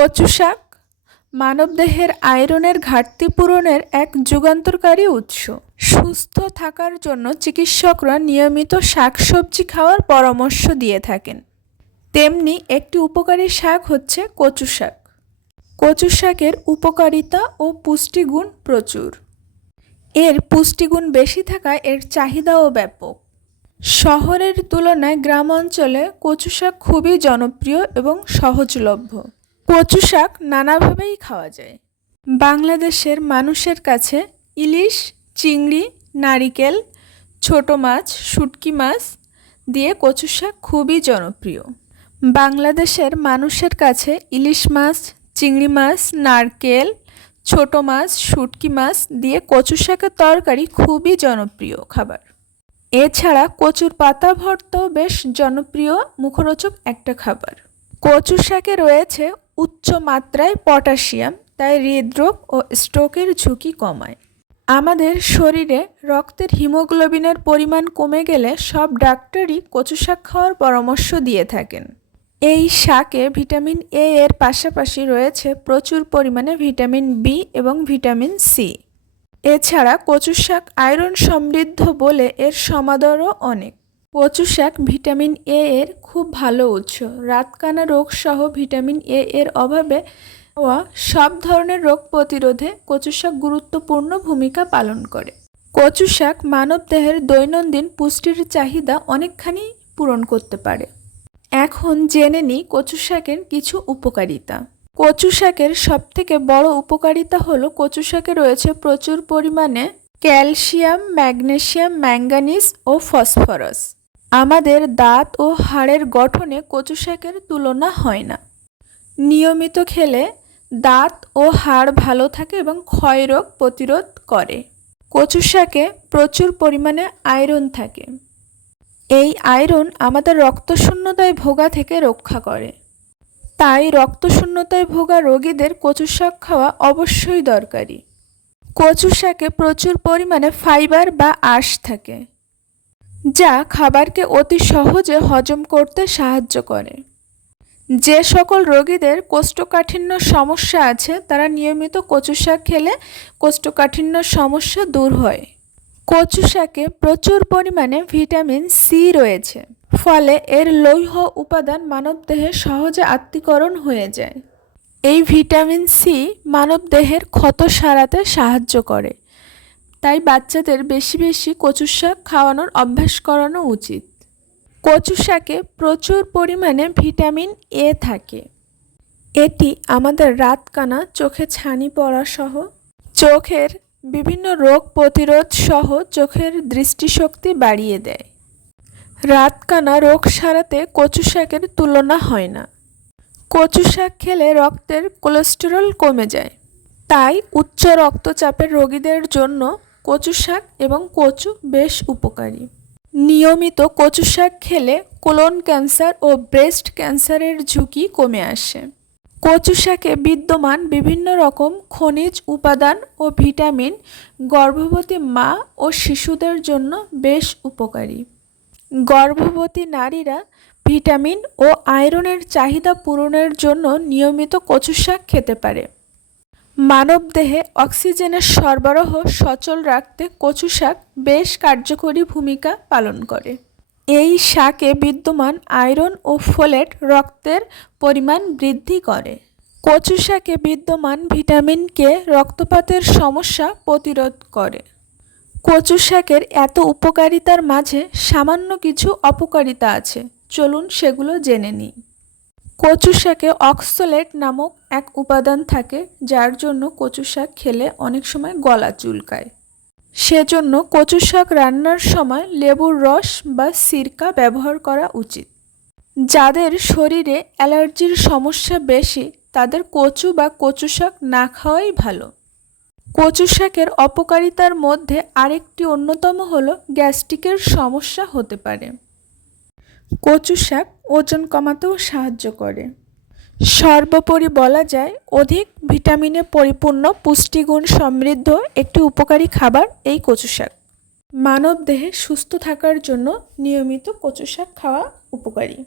কচু শাক মানবদেহের আয়রনের ঘাটতি পূরণের এক যুগান্তরকারী উৎস। সুস্থ থাকার জন্য চিকিৎসকরা নিয়মিত শাকসবজি খাওয়ার পরামর্শ দিয়ে থাকেন। তেমনি একটি উপকারী শাক হচ্ছে কচু শাক কচু শাকের উপকারিতা ও পুষ্টিগুণ প্রচুর। এর পুষ্টিগুণ বেশি থাকায় এর চাহিদাও ব্যাপক। শহরের তুলনায় গ্রাম অঞ্চলে কচু শাক খুবই জনপ্রিয় এবং সহজলভ্য। কচু শাক নানাভাবেই খাওয়া যায়। বাংলাদেশের মানুষের কাছে ইলিশ, চিংড়ি, নারিকেল, ছোট মাছ, শুটকি মাছ দিয়ে কচু শাক খুবই জনপ্রিয়। বাংলাদেশের মানুষের কাছে ইলিশ মাছ, চিংড়ি মাছ, নারকেল, ছোট মাছ, শুটকি মাছ দিয়ে কচু শাকের তরকারি খুবই জনপ্রিয় খাবার। এছাড়া কচুর পাতা ভর্তাও বেশ জনপ্রিয় মুখরোচক একটা খাবার। কচু শাকে রয়েছে উচ্চ মাত্রায় পটাশিয়াম, তাই হৃদরোগ ও স্ট্রোকের ঝুঁকি কমায়। আমাদের শরীরে রক্তের হিমোগ্লোবিনের পরিমাণ কমে গেলে সব ডাক্তারই কচু শাক খাওয়ার পরামর্শ দিয়ে থাকেন। এই শাকে ভিটামিন এ এর পাশাপাশি রয়েছে প্রচুর পরিমাণে ভিটামিন বি এবং ভিটামিন সি এছাড়া কচু শাক আয়রন সমৃদ্ধ বলে এর সমাদরও অনেক। কচু শাক ভিটামিন এ এর খুব ভালো উৎস। রাতকানা রোগ সহ ভিটামিন এ এর অভাবে হওয়া সব ধরনের রোগ প্রতিরোধে কচু শাক গুরুত্বপূর্ণ ভূমিকা পালন করে। কচু শাক মানবদেহের দৈনন্দিন পুষ্টির চাহিদা অনেকখানি পূরণ করতে পারে। এখন জেনে নিই কচু শাকের কিছু উপকারিতা। কচু শাকের সবথেকে বড় উপকারিতা হলো কচু শাকে রয়েছে প্রচুর পরিমাণে ক্যালসিয়াম, ম্যাগনেসিয়াম, ম্যাঙ্গানিজ ও ফসফরাস। আমাদের দাঁত ও হাড়ের গঠনে কচু শাকের তুলনা হয় না। নিয়মিত খেলে দাঁত ও হাড় ভালো থাকে এবং ক্ষয়রোগ প্রতিরোধ করে। কচু শাকে প্রচুর পরিমাণে আয়রন থাকে। এই আয়রন আমাদের রক্তশূন্যতায় ভোগা থেকে রক্ষা করে। তাই রক্তশূন্যতায় ভোগা রোগীদের কচু শাক খাওয়া অবশ্যই দরকারি। কচু শাকে প্রচুর পরিমাণে ফাইবার বা আঁশ থাকে। যা খাবারকে অতি সহজে হজম করতে সাহায্য করে। যে সকল রোগীদের কোষ্ঠকাঠিন্য সমস্যা আছে, তারা নিয়মিত কচু শাক খেলে কোষ্ঠকাঠিন্য সমস্যা দূর হয়। কচু শাকে প্রচুর পরিমাণে ভিটামিন সি রয়েছে, ফলে এর লৌহ উপাদান মানবদেহে সহজে আত্মীকরণ হয়ে যায়। এই ভিটামিন সি মানবদেহের ক্ষত সারাতে সাহায্য করে। তাই বাচ্চাদের বেশি বেশি কচু শাক খাওয়ানোর অভ্যাস করানো উচিত। কচু শাকে প্রচুর পরিমাণে ভিটামিন এ থাকে। এটি আমাদের রাতকানা চোখে ছানি পড়া সহ চোখের বিভিন্ন রোগ প্রতিরোধ সহ চোখের দৃষ্টিশক্তি বাড়িয়ে দেয়। রাতকানা রোগ সারাতে কচু শাকের তুলনা হয় না। কচু শাক খেলে রক্তের কোলেস্টেরল কমে যায়। তাই উচ্চ রক্তচাপের রোগীদের জন্য কচু শাক এবং কচু বেশ উপকারী। নিয়মিত কচু শাক খেলে কোলন ক্যান্সার ও ব্রেস্ট ক্যান্সারের ঝুঁকি কমে আসে। কচু শাকে বিদ্যমান বিভিন্ন রকম খনিজ উপাদান ও ভিটামিন গর্ভবতী মা ও শিশুদের জন্য বেশ উপকারী। গর্ভবতী নারীরা ভিটামিন ও আয়রনের চাহিদা পূরণের জন্য নিয়মিত কচু শাক খেতে পারে। মানবদেহে অক্সিজেনের সরবরাহ সচল রাখতে কচু শাক বেশ কার্যকরী ভূমিকা পালন করে। এই শাকে বিদ্যমান আয়রন ও ফোলেট রক্তের পরিমাণ বৃদ্ধি করে। কচু শাকে বিদ্যমান ভিটামিন কে রক্তপাতের সমস্যা প্রতিরোধ করে। কচু শাকের এত উপকারিতার মাঝে সামান্য কিছু অপকারিতা আছে, চলুন সেগুলো জেনে নিই। কচু শাকে অক্সলেট নামক এক উপাদান থাকে, যার জন্য কচু শাক খেলে অনেক সময় গলা চুলকায়। সেজন্য কচু শাক রান্নার সময় লেবুর রস বা সিরকা ব্যবহার করা উচিত। যাদের শরীরে অ্যালার্জির সমস্যা বেশি, তাদের কচু বা কচু শাক না খাওয়াই ভালো। কচু শাকের অপকারিতার মধ্যে আরেকটি অন্যতম হলো গ্যাস্ট্রিকের সমস্যা হতে পারে। কচু শাক ওজন কমাতেও সাহায্য করে। সর্বোপরি বলা যায়, অধিক ভিটামিনে পরিপূর্ণ, পুষ্টিগুণ সমৃদ্ধ একটি উপকারী খাবার এই কচু শাক। মানব দেহে সুস্থ থাকার জন্য নিয়মিত কচু শাক খাওয়া উপকারী।